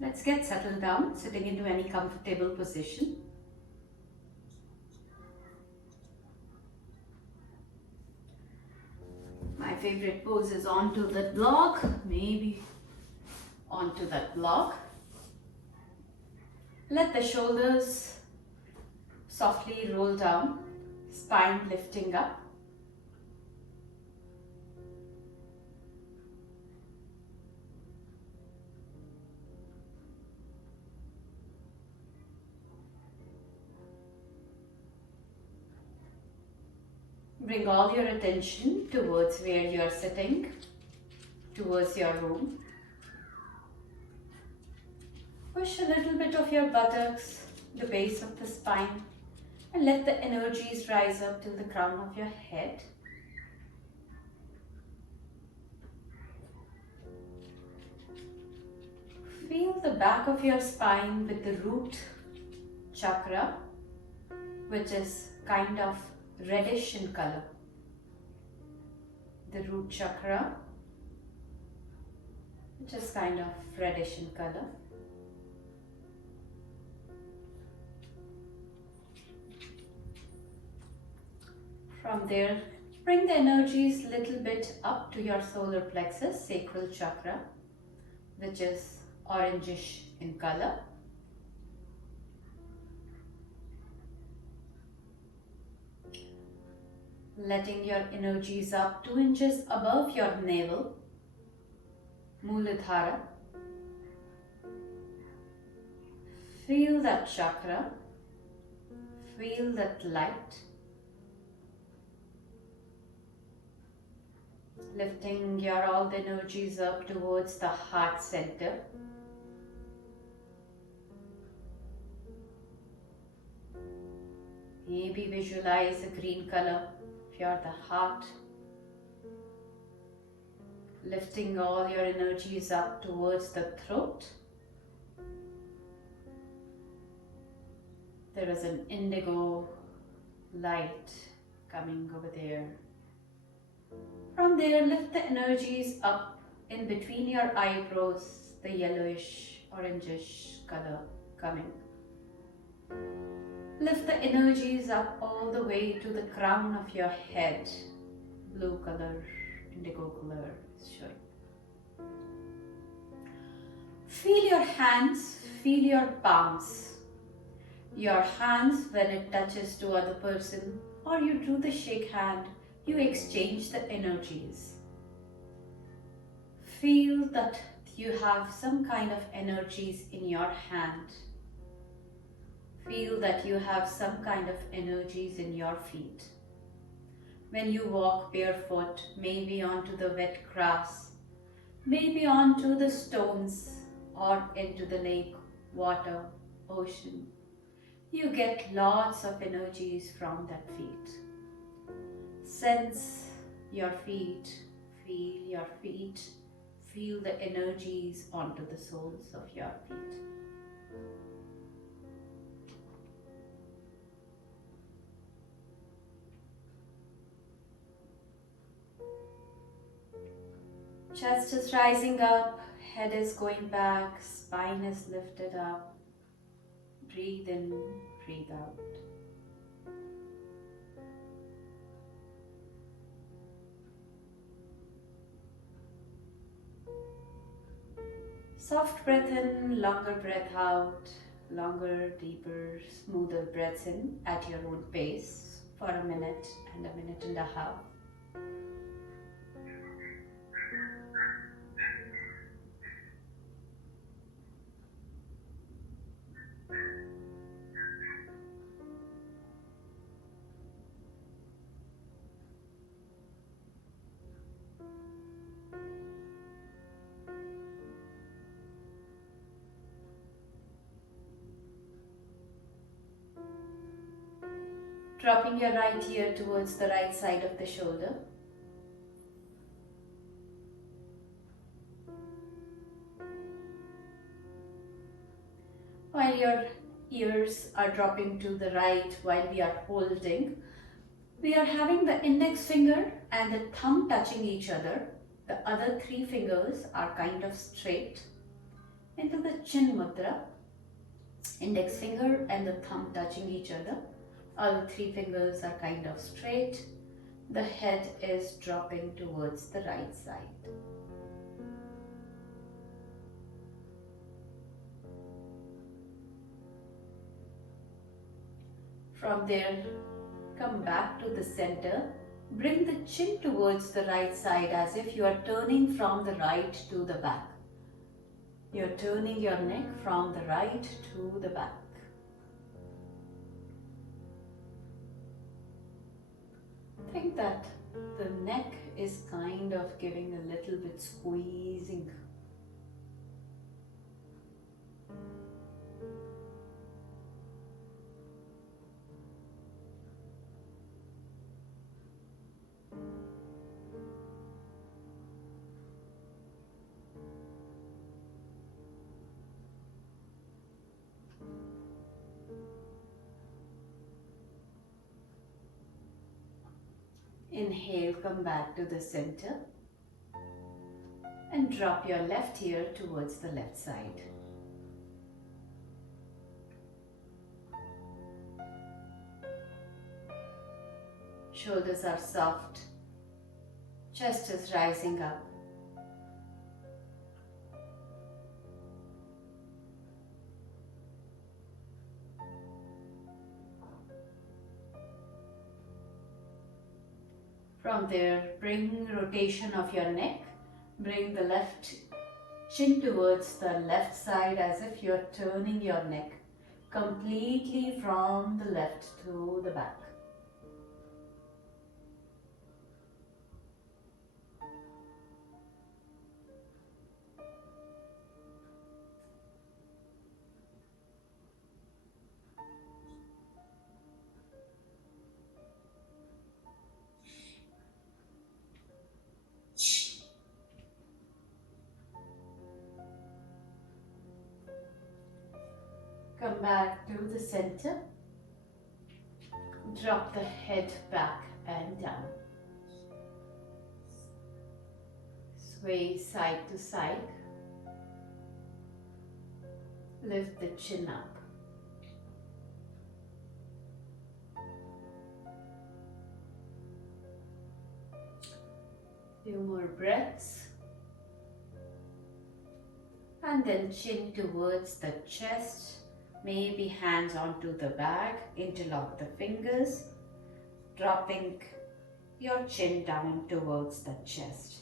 Let's get settled down, sitting into any comfortable position. My favorite pose is onto that block, maybe onto that block. Let the shoulders softly roll down, spine lifting up. Bring all your attention towards where you are sitting, towards your room. Push a little bit of your buttocks, the base of the spine, and let the energies rise up to the crown of your head. Feel the back of your spine with the root chakra, which is kind of reddish in color. The root chakra, which is kind of reddish in color. From there, bring the energies a little bit up to your solar plexus, sacral chakra, which is orangish in color. Letting your energies up 2 inches above your navel, Muladhara. Feel that chakra, feel that light. Lifting your all the energies up towards the heart center. Maybe visualize a green color if you're the heart. Lifting all your energies up towards the throat. There is an indigo light coming over there. From there, lift the energies up in between your eyebrows, the yellowish, orangish color coming. Lift the energies up all the way to the crown of your head. Blue color, indigo color is showing. Feel your hands, feel your palms. Your hands when it touches to other person, or you do the shake hand, you exchange the energies. Feel that you have some kind of energies in your hand. Feel that you have some kind of energies in your feet. When you walk barefoot, maybe onto the wet grass, maybe onto the stones or into the lake, water, ocean, you get lots of energies from that feet. Sense your feet, feel your feet, feel the energies onto the soles of your feet. Chest is rising up, head is going back, spine is lifted up. Breathe in, breathe out. Soft breath in, longer breath out, longer, deeper, smoother breaths in at your own pace for a minute and a half. Dropping your right ear towards the right side of the shoulder. While your ears are dropping to the right while we are holding, we are having the index finger and the thumb touching each other. The other 3 fingers are kind of straight. into the chin mudra. Index finger and the thumb touching each other. All three fingers are kind of straight. The head is dropping towards the right side. From there, come back to the center. Bring the chin towards the right side as if you are turning from the right to the back. You are turning your neck from the right to the back. Think that the neck is kind of giving a little bit squeezing. Inhale, come back to the center and drop your left ear towards the left side. Shoulders are soft, chest is rising up. From there, bring rotation of your neck. Bring the left chin towards the left side as if you're turning your neck completely from the left to the back. Come back to the center. Drop the head back and down. Sway side to side. Lift the chin up. Few more breaths. And then chin towards the chest. Maybe hands onto the back, interlock the fingers, dropping your chin down towards the chest.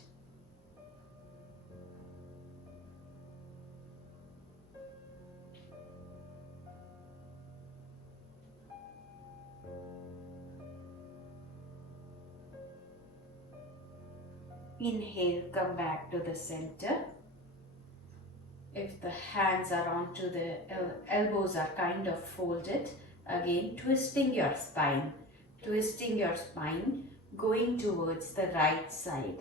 Inhale, come back to the center. If the hands are onto the elbows are kind of folded, again twisting your spine, going towards the right side.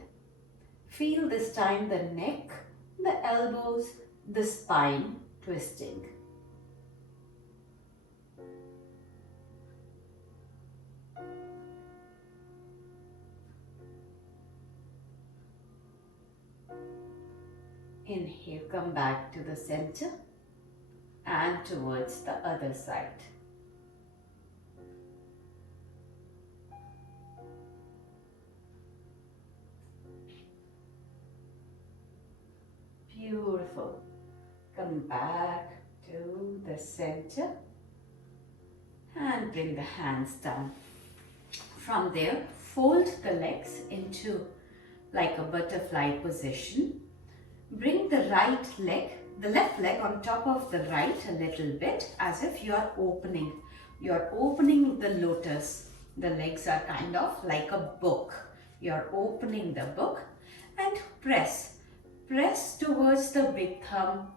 Feel this time the neck, the elbows, the spine twisting. Inhale, come back to the center and towards the other side. Beautiful. Come back to the center and bring the hands down. From there, fold the legs into like a butterfly position. Bring the right leg, the left leg on top of the right a little bit as if you are opening. You are opening the lotus. The legs are kind of like a book. You are opening the book and press. Press towards the big thumb,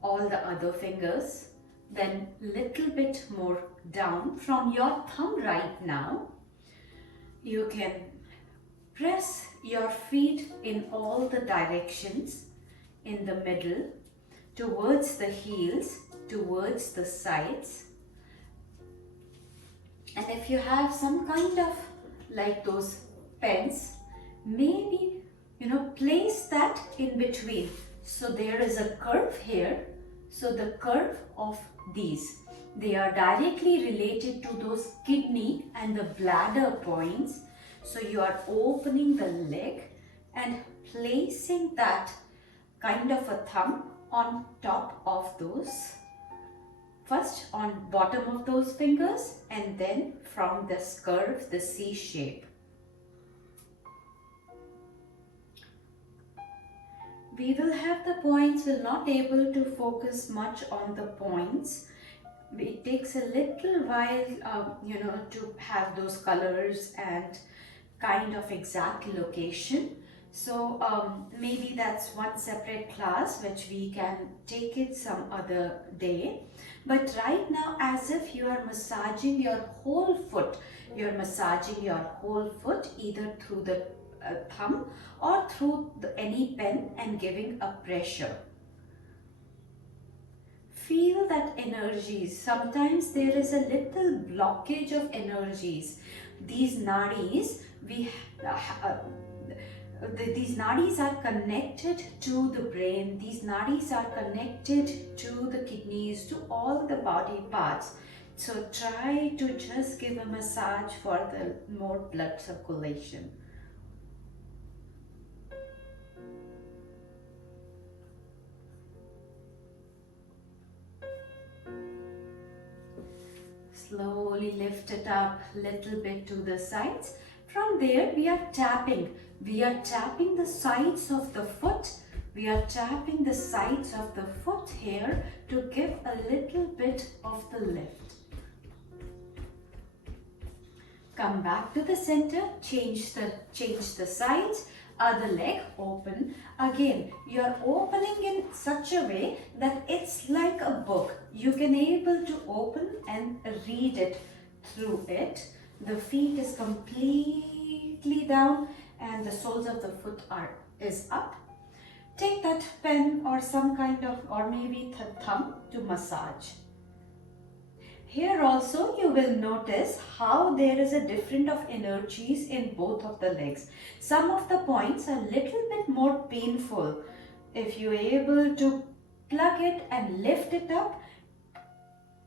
all the other fingers. Then little bit more down from your thumb right now. You can press your feet in all the directions, in the middle, towards the heels, towards the sides. And if you have some kind of like those pens, maybe place that in between. So there is a curve here. So the curve of these, they are directly related to those kidney and the bladder points. So you are opening the leg and placing that kind of a thumb on top of those. First on bottom of those fingers and then from this curve, the C shape. We will have the points, we're not able to focus much on the points. It takes a little while, to have those colors and kind of exact location. So maybe that's one separate class which we can take it some other day. But right now, as if you are massaging your whole foot, you're massaging your whole foot either through the thumb or through any pen and giving a pressure. Feel that energies. Sometimes there is a little blockage of energies. These nadis, these nadis are connected to the brain. These nadis are connected to the kidneys, to all the body parts. So try to just give a massage for the more blood circulation. Slowly lift it up little bit to the sides. From there we are tapping. We are tapping the sides of the foot. We are tapping the sides of the foot here to give a little bit of the lift. Come back to the center, change the sides. Other leg open. Again, you are opening in such a way that it's like a book. You can able to open and read it through it. The feet is completely down and the soles of the foot is up. Take that pen or some kind of, or maybe thumb to massage. Here also you will notice how there is a difference of energies in both of the legs. Some of the points are little bit more painful. If you are able to plug it and lift it up,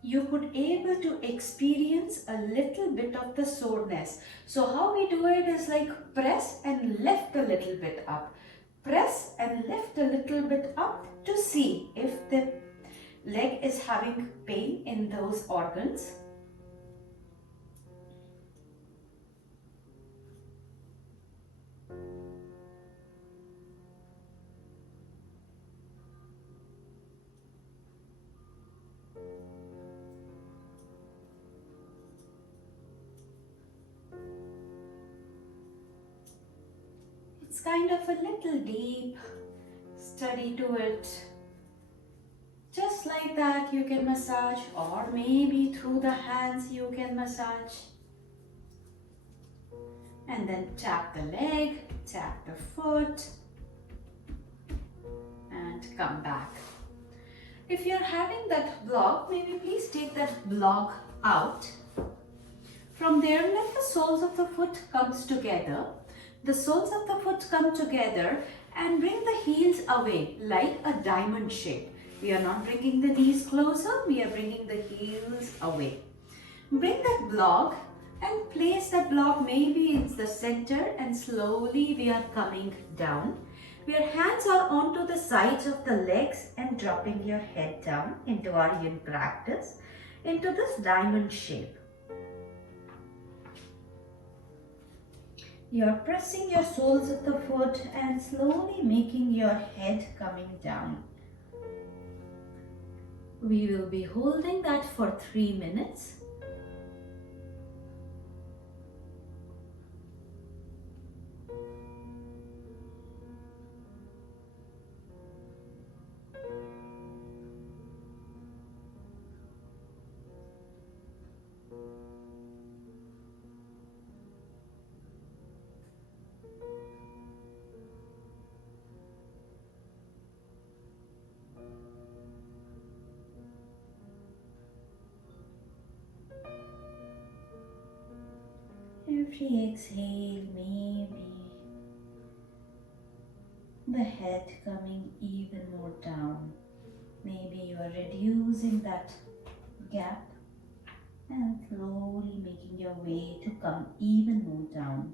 you could able to experience a little bit of the soreness. So how we do it is like press and lift a little bit up. Press and lift a little bit up to see if the leg is having pain in those organs. It's kind of a little deep study to it. Just like that you can massage, or maybe through the hands you can massage. And then tap the leg, tap the foot and come back. If you're having that block, maybe please take that block out. From there, let the soles of the foot comes together. The soles of the foot come together and bring the heels away like a diamond shape. We are not bringing the knees closer, we are bringing the heels away. Bring that block and place that block maybe in the center and slowly we are coming down. Your hands are onto the sides of the legs and dropping your head down into our yin practice into this diamond shape. You are pressing your soles of the foot and slowly making your head coming down. We will be holding that for 3 minutes. Every exhale, maybe the head coming even more down. Maybe you are reducing that gap and slowly making your way to come even more down.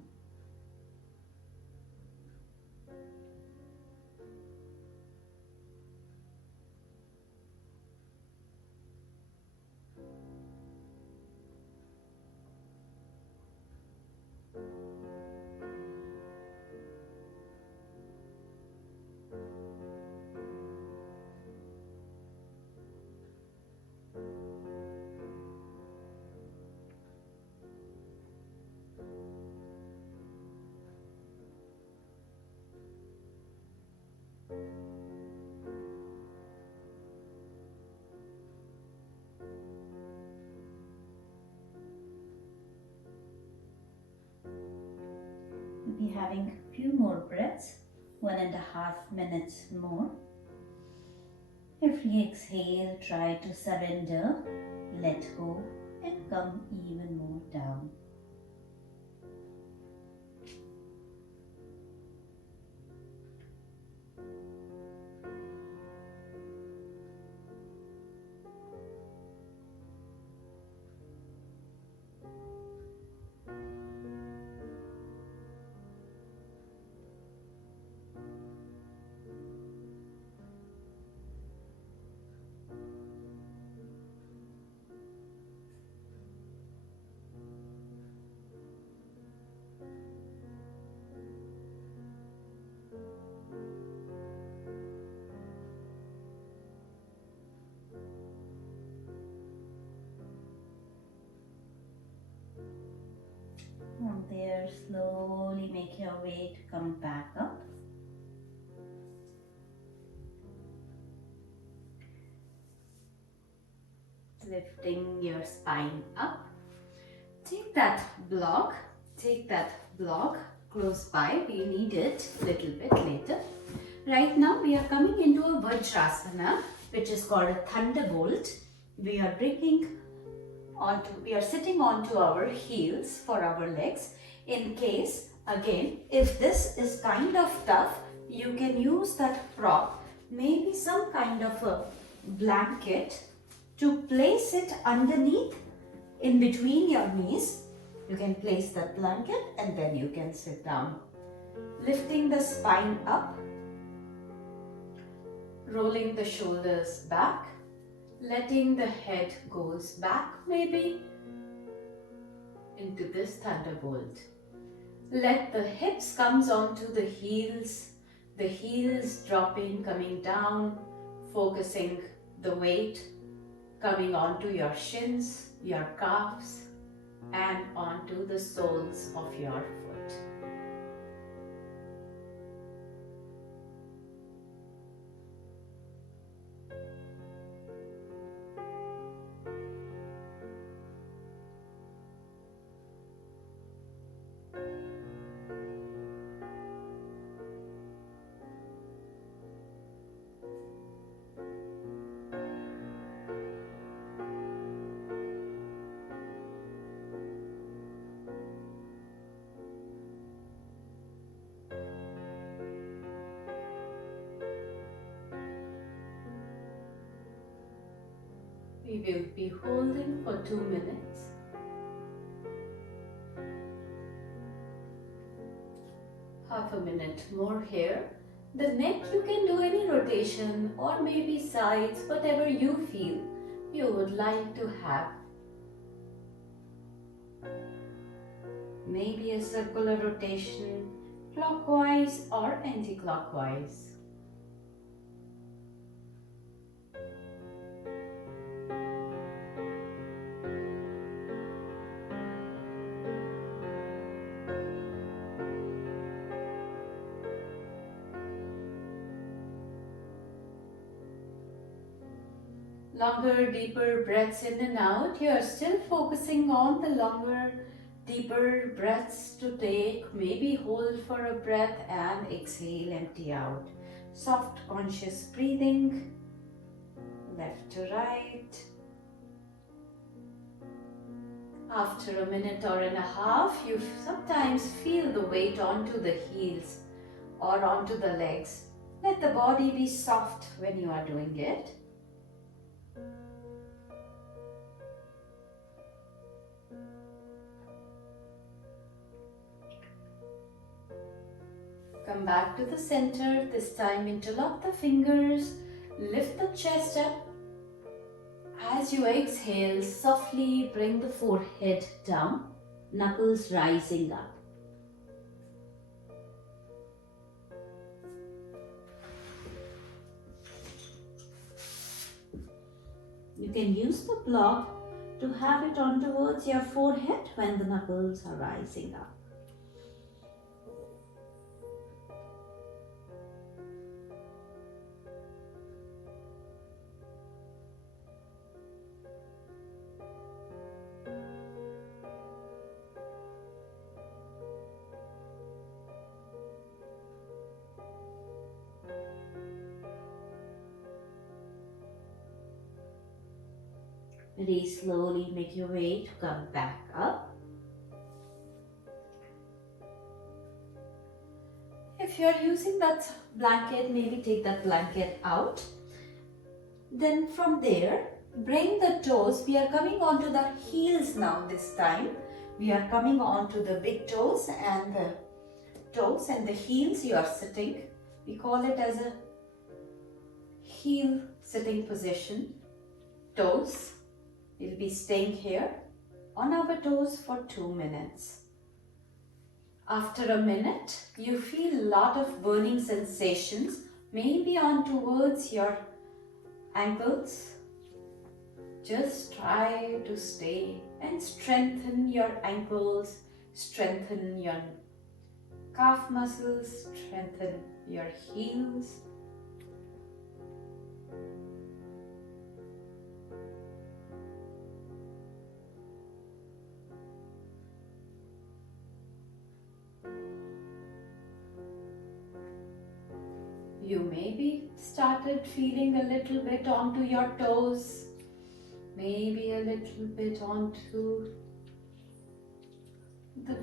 We'll be having a few more breaths, 1.5 minutes more. Every exhale, try to surrender, let go, and come even more down. From there, slowly make your way to come back up. Lifting your spine up. Take that block close by. We need it a little bit later. Right now we are coming into a Vajrasana, which is called a Thunderbolt. We are sitting onto our heels for our legs. In case, again, if this is kind of tough, you can use that prop, maybe some kind of a blanket, to place it underneath, in between your knees. You can place that blanket and then you can sit down. Lifting the spine up, rolling the shoulders back, letting the head goes back maybe into this thunderbolt. Let the hips comes onto the heels dropping, coming down, focusing the weight coming onto your shins, your calves, and onto the soles of your foot. We will be holding for 2 minutes. Half a minute more here. The neck, you can do any rotation or maybe sides, whatever you feel you would like to have. Maybe a circular rotation, clockwise or anti-clockwise. Longer, deeper breaths in and out. You are still focusing on the longer, deeper breaths to take. Maybe hold for a breath and exhale, empty out. Soft, conscious breathing, left to right. After a minute or and a half, you sometimes feel the weight onto the heels or onto the legs. Let the body be soft when you are doing it. Come back to the center. This time interlock the fingers. Lift the chest up. As you exhale, softly bring the forehead down, knuckles rising up. You can use the block to have it on towards your forehead when the knuckles are rising up. Very slowly make your way to come back up. If you are using that blanket, maybe take that blanket out. Then from there, bring the toes. We are coming onto the heels now this time. We are coming onto the big toes and the heels you are sitting. We call it as a heel sitting position. Toes. We'll be staying here on our toes for 2 minutes. After a minute, you feel a lot of burning sensations, maybe on towards your ankles. Just try to stay and strengthen your ankles, strengthen your calf muscles, strengthen your heels. You maybe started feeling a little bit onto your toes, maybe a little bit onto the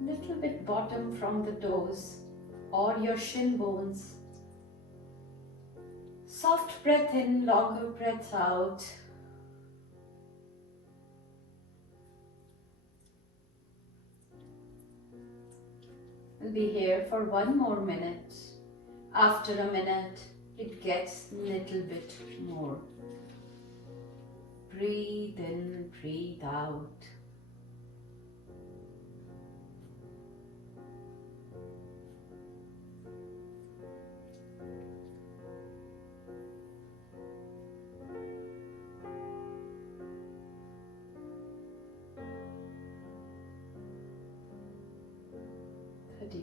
little bit bottom from the toes or your shin bones. Soft breath in, longer breath out. We'll be here for 1 more minute. After a minute, it gets a little bit more. Breathe in, breathe out.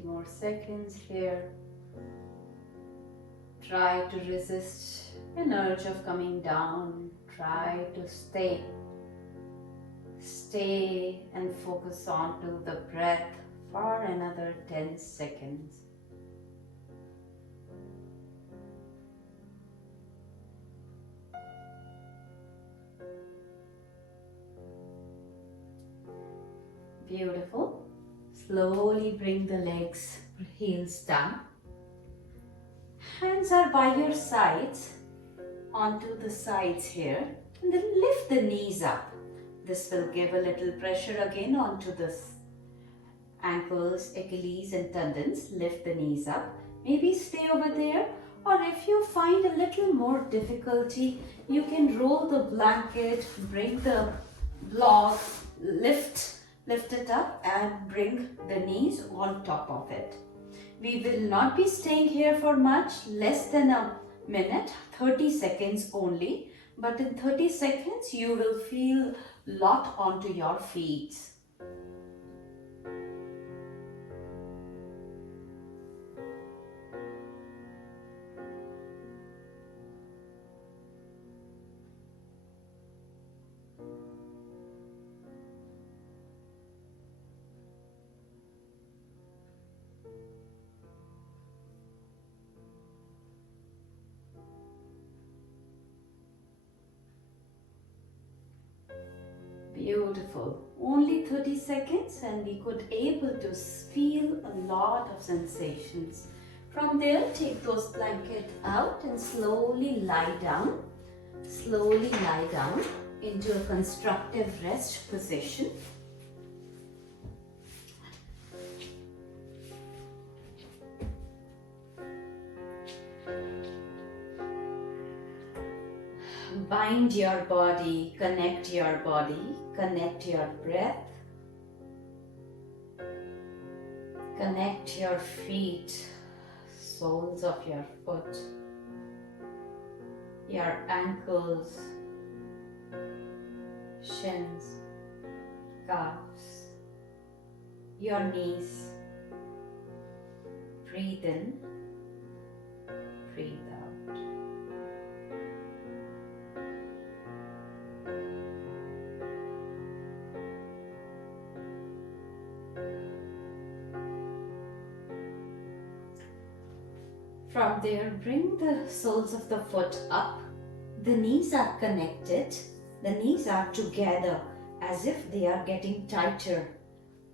More seconds here. Try to resist an urge of coming down. Try to stay and focus on to the breath for another 10 seconds. Beautiful. Slowly bring the legs, heels down. Hands are by your sides, onto the sides here. And then lift the knees up. This will give a little pressure again onto the ankles, Achilles and tendons. Lift the knees up. Maybe stay over there. Or if you find a little more difficulty, you can roll the blanket, bring the block, lift it up and bring the knees on top of it. We will not be staying here for much, less than a minute, 30 seconds only. But in 30 seconds, you will feel a lot onto your feet. Beautiful. Only 30 seconds and we could able to feel a lot of sensations From there, take those blankets out and slowly lie down. Slowly lie down into a constructive rest position. Bind your body, connect your breath. Connect your feet, soles of your foot, your ankles, shins, calves, your knees. Breathe in, breathe out. From there, bring the soles of the foot up. The knees are connected. The knees are together as if they are getting tighter.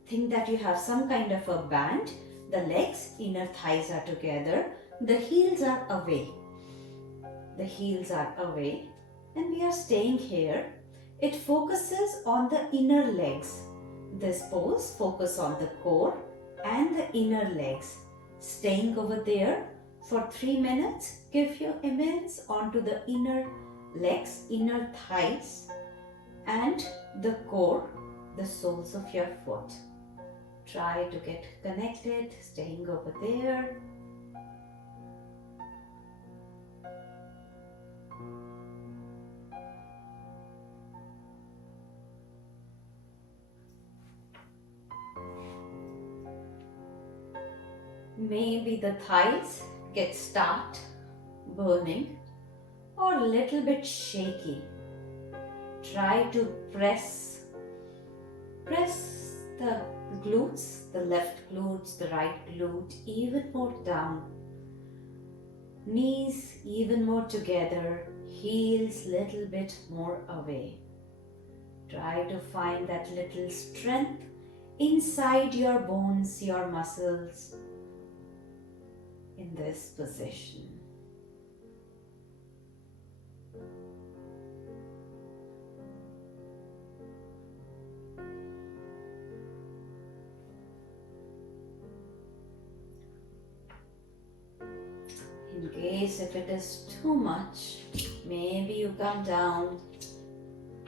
Think that you have some kind of a band. The legs, inner thighs are together. The heels are away. The heels are away. And we are staying here. It focuses on the inner legs. This pose focuses on the core and the inner legs. Staying over there for 3 minutes, give your immense onto the inner legs, inner thighs and the core, the soles of your foot. Try to get connected, staying over there. Maybe the thighs start burning or a little bit shaky. Try to press the glutes, the left glutes, the right glute even more down. Knees even more together, heels little bit more away. Try to find that little strength inside your bones, your muscles in this position. In case if it is too much, maybe you come down,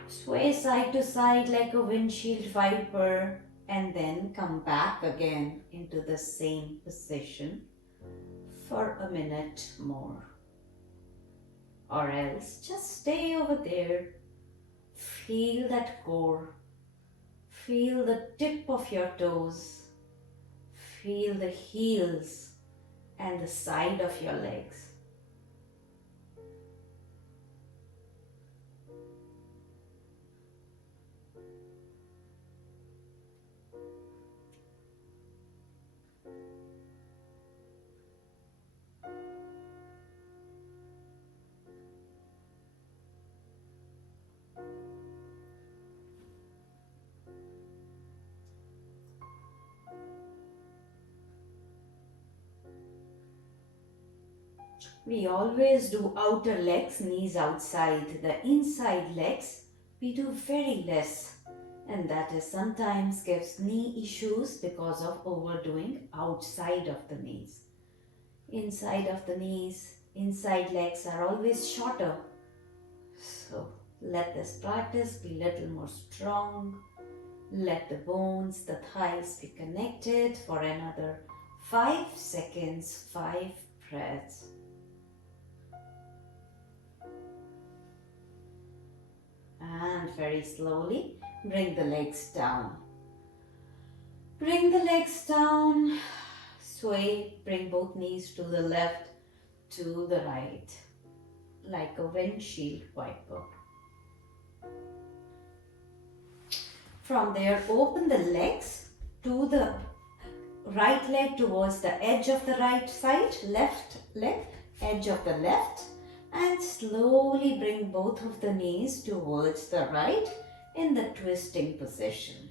sway side to side like a windshield wiper and then come back again into the same position for a minute more. Or else just stay over there. Feel that core. Feel the tip of your toes. Feel the heels and the side of your legs. We always do outer legs, knees outside. The inside legs, we do very less. And that is sometimes gives knee issues because of overdoing outside of the knees. Inside of the knees, inside legs are always shorter. So let this practice be a little more strong. Let the bones, the thighs be connected for another 5 seconds, 5 breaths. And very slowly bring the legs down. Bring the legs down. Sway, bring both knees to the left, to the right, like a windshield wiper. From there, open the legs to the right leg towards the edge of the right side, left leg, edge of the left, and slowly bring both of the knees towards the right in the twisting position.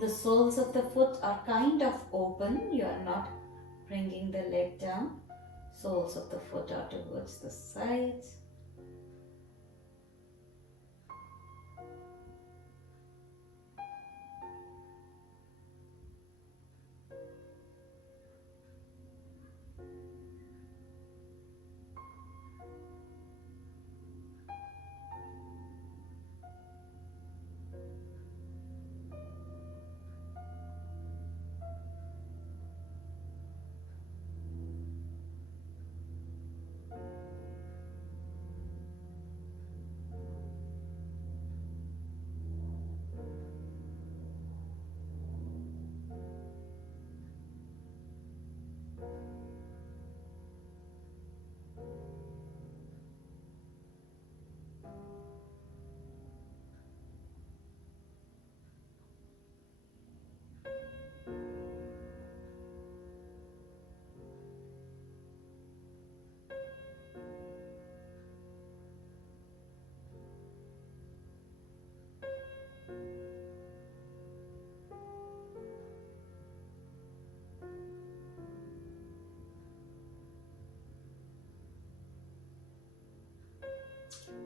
The soles of the foot are kind of open. You are not bringing the leg down. Soles of the foot are towards the sides.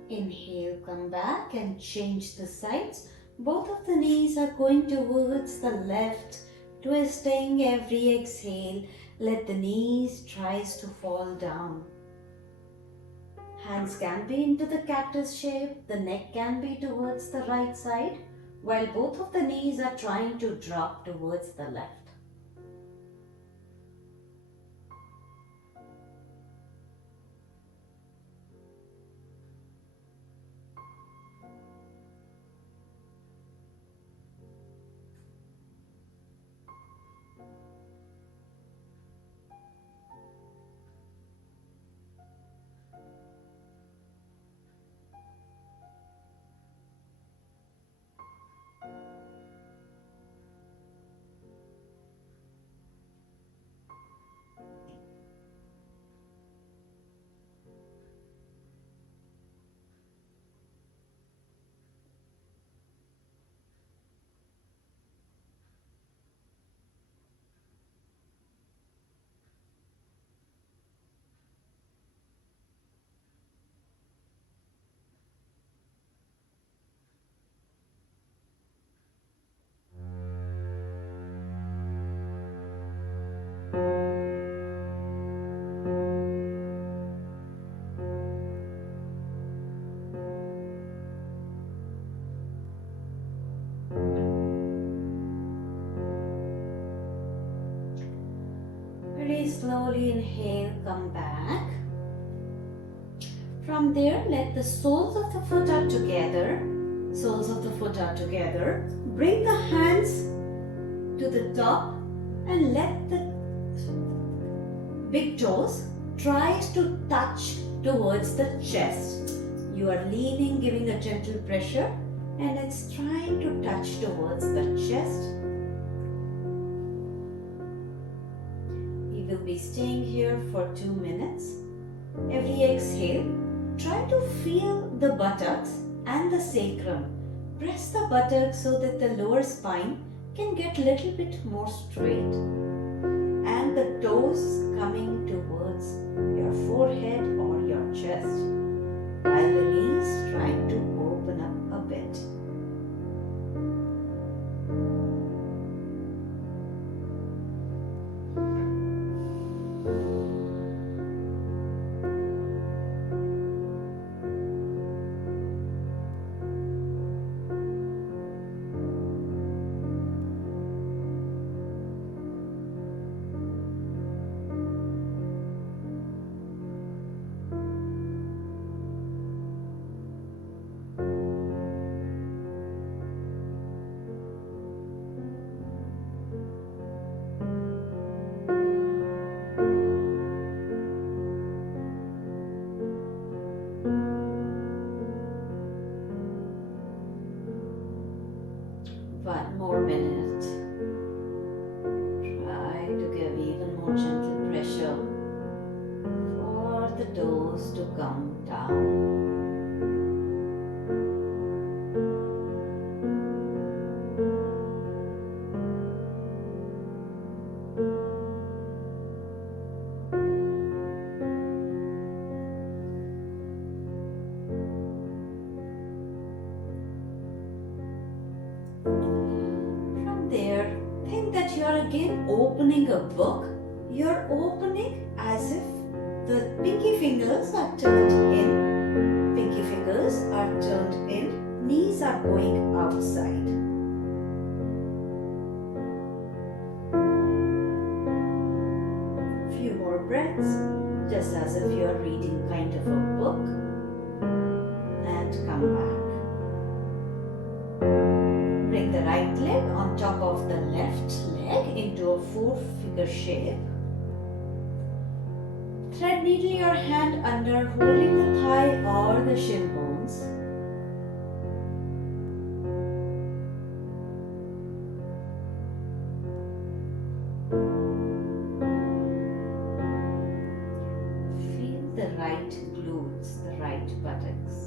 Inhale, come back and change the sides. Both of the knees are going towards the left, twisting every exhale. Let the knees tries to fall down. Hands can be into the cactus shape, the neck can be towards the right side, while both of the knees are trying to drop towards the left. Very slowly inhale, come back. From there, let the soles of the foot are together. Soles of the foot are together. Bring the hands to the top and let the big toes tries to touch towards the chest. You are leaning, giving a gentle pressure, and it's trying to touch towards the chest. We will be staying here for 2 minutes. Every exhale, try to feel the buttocks and the sacrum. Press the buttocks so that the lower spine can get a little bit more straight, and the toes coming towards your forehead or your chest, while the knees trying to open up a bit. One more minute. Try to give even more gentle pressure for the toes to come down. are again opening a book, you're opening as if the pinky fingers are turned in. Pinky fingers are turned in. Knees are going outside. Few more breaths, just as if you're reading kind of a book. And come back. Bring the right leg on top of the left leg into a 4-figure shape. Thread neatly your hand under, holding the thigh or the shin bones. Feel the right glutes, the right buttocks.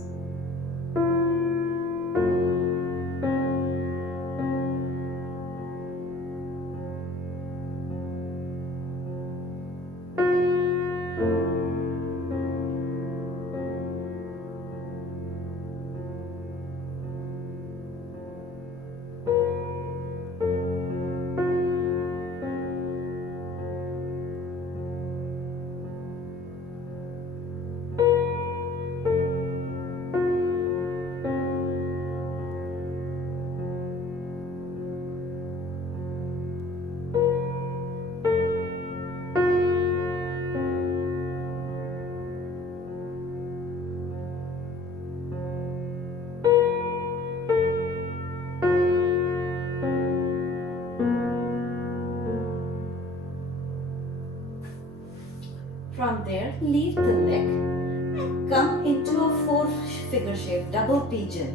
From there, leave the leg and come into a 4-figure shape, double pigeon.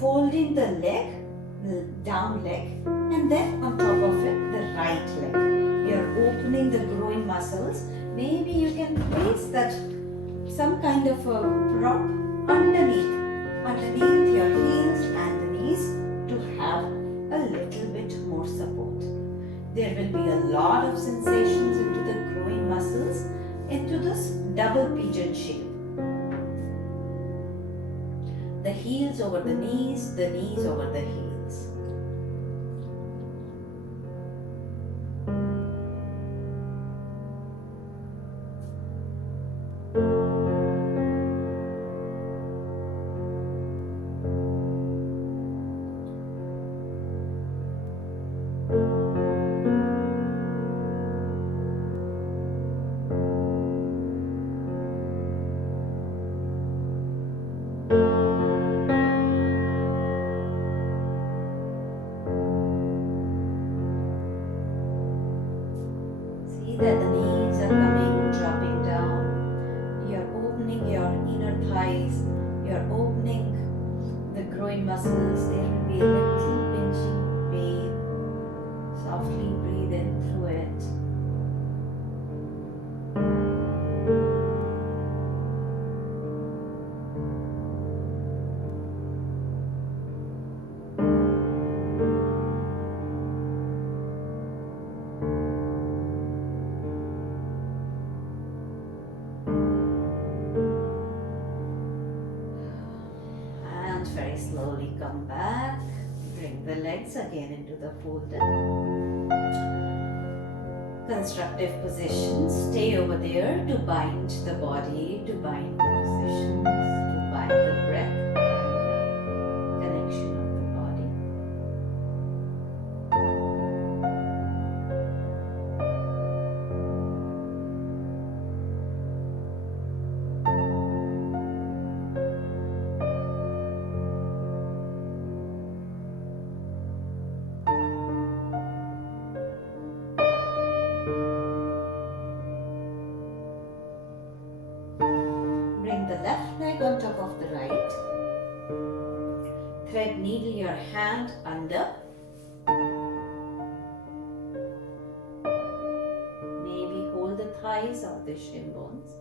Folding the leg, down leg, and then on top of it, the right leg. You're opening the groin muscles. Maybe you can place that some kind of a prop underneath your heels and the knees to have a little bit more support. There will be a lot of sensations into the groin muscles into this double pigeon shape. The heels over the knees over the heels. That the knees are coming, dropping down. You're opening your inner thighs. You're opening the groin muscles. There will be a little pinching pain. Softly breathe in through it. Very slowly come back. Bring the legs again into the folded constructive position. Stay over there to bind the body, to bind the positions, to bind the breath and the connection of the body. The left leg on top of the right. Thread needle your hand under. Maybe hold the thighs or the shin bones.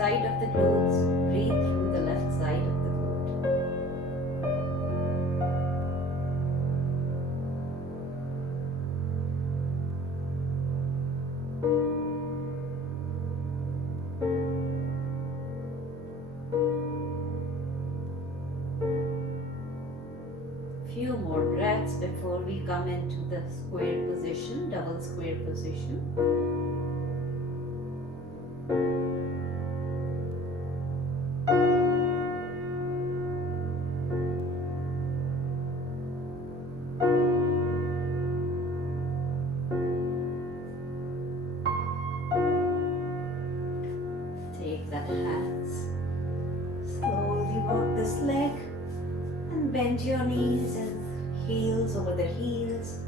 side of the glutes, breathe through the left side of the glute. Few more breaths before we come into the square position, double square position. Take that hands. Slowly walk this leg and bend your knees and heels over the heels.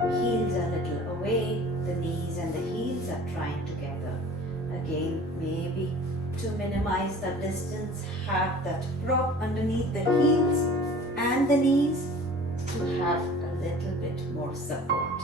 Heels a little away. The knees and the heels are trying together. Again, maybe to minimize the distance, have that prop underneath the heels and the knees to have a little bit more support.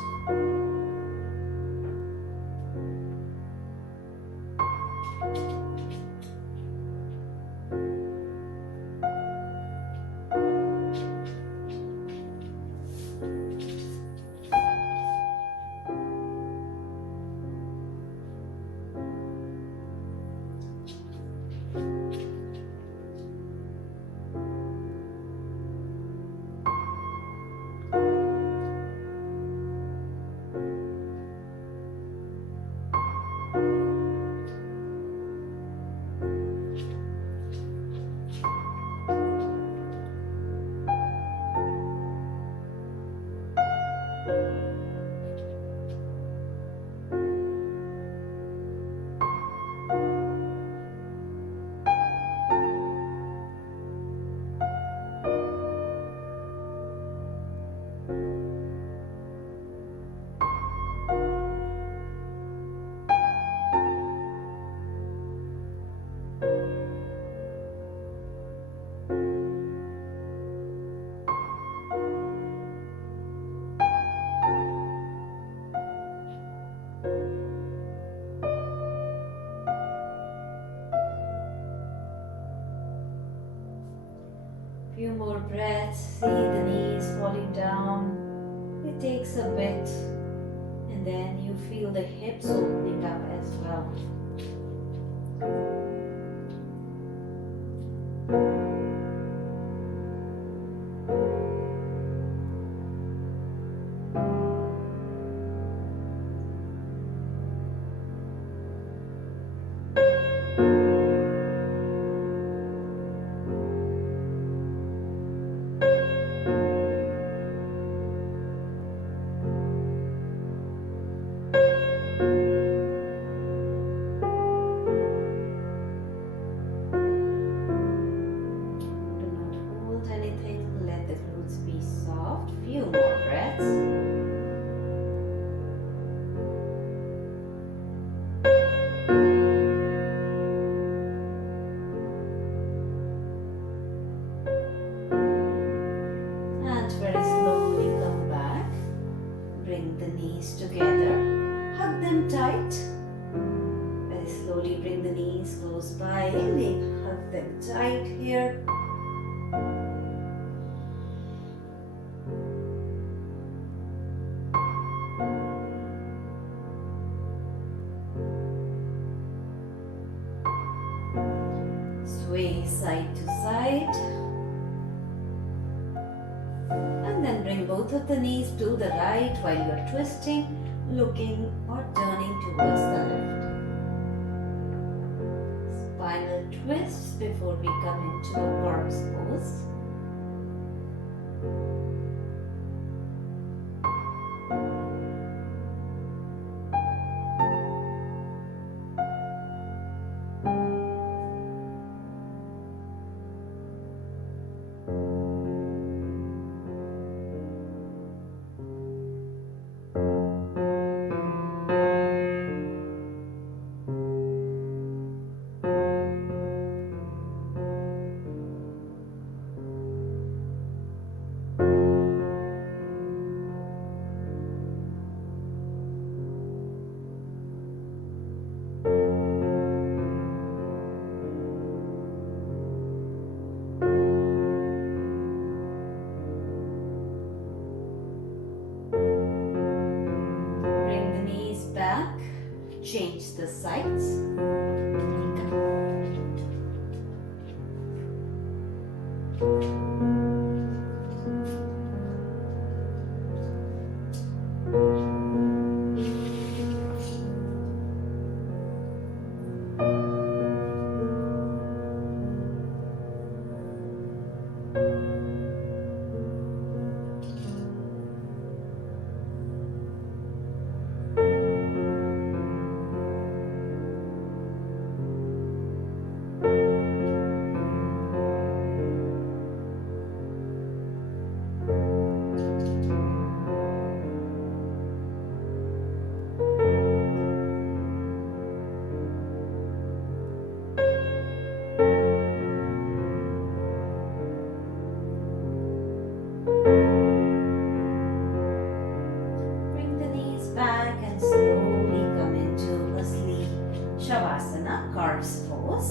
Few more breaths, see the knees falling down. It takes a bit and then you feel the hips opening up as well. Together, hug them tight. Very slowly bring the knees close by, hug them tight here. Sway side to side. And then bring both of the knees to the right while you are twisting, looking or turning towards the left. Spinal twists before we come into a corpse pose. change the sides. Bring the knees back and slowly come into a sleep Shavasana, calf's pose.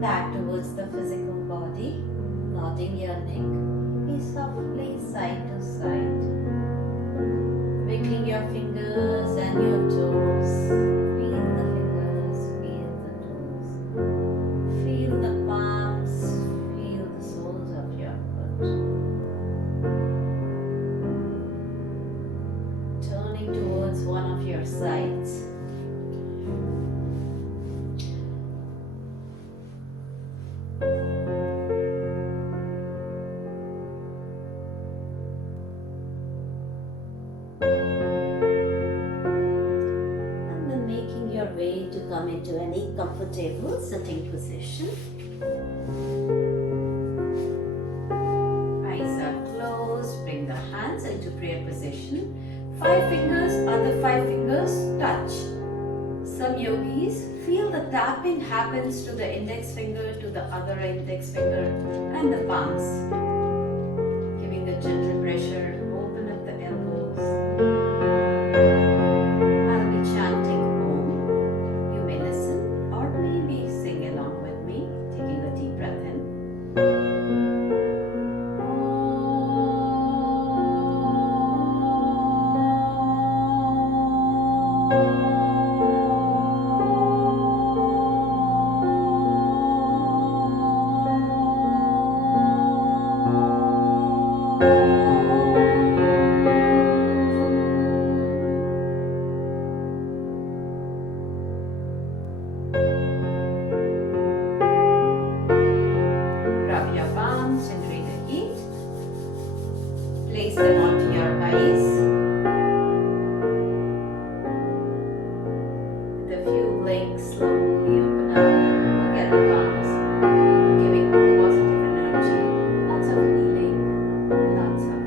Back towards the physical body, nodding your neck, be softly side to side, wiggling your fingers and your toes. Feel the fingers, feel the toes, feel the palms, feel the soles of your foot. Turning towards one of your sides. Way to come into any comfortable sitting position. Eyes are closed. Bring the hands into prayer position. 5 fingers, other 5 fingers touch. Some yogis feel the tapping happens to the index finger, to the other index finger and the palms. Giving a gentle pressure, open at the elbows. I'll be chanting Om. You may listen or maybe sing along with me, taking a deep breath in. Om. The few legs slowly open up. Look at the palms, giving positive energy, lots of healing, lots of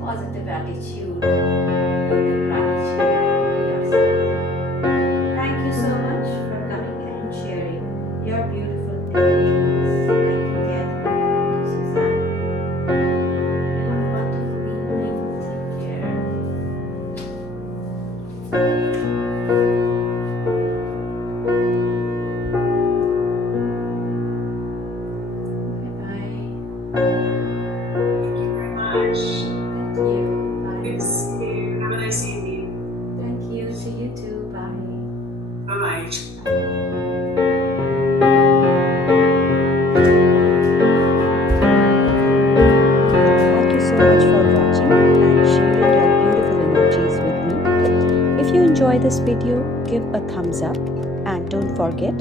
positive attitude, with the gratitude to yourself. Thank you so much for coming and sharing your beautiful emotions. Thank you, Catherine. Thank you, Suzanne. Have a wonderful evening. Take care. Bye-bye. Thank you very much. Thank you. Bye. Good to see you. Have a nice evening. Thank you. To you too. Bye. Bye-bye. Thank you so much for watching and sharing your beautiful energies with me. If you enjoy this video, give a thumbs up and don't forget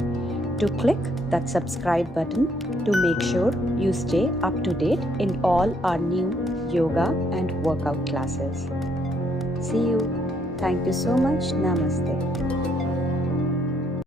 to click that subscribe button to make sure you stay up to date in all our new yoga and workout classes. See you. Thank you so much. Namaste.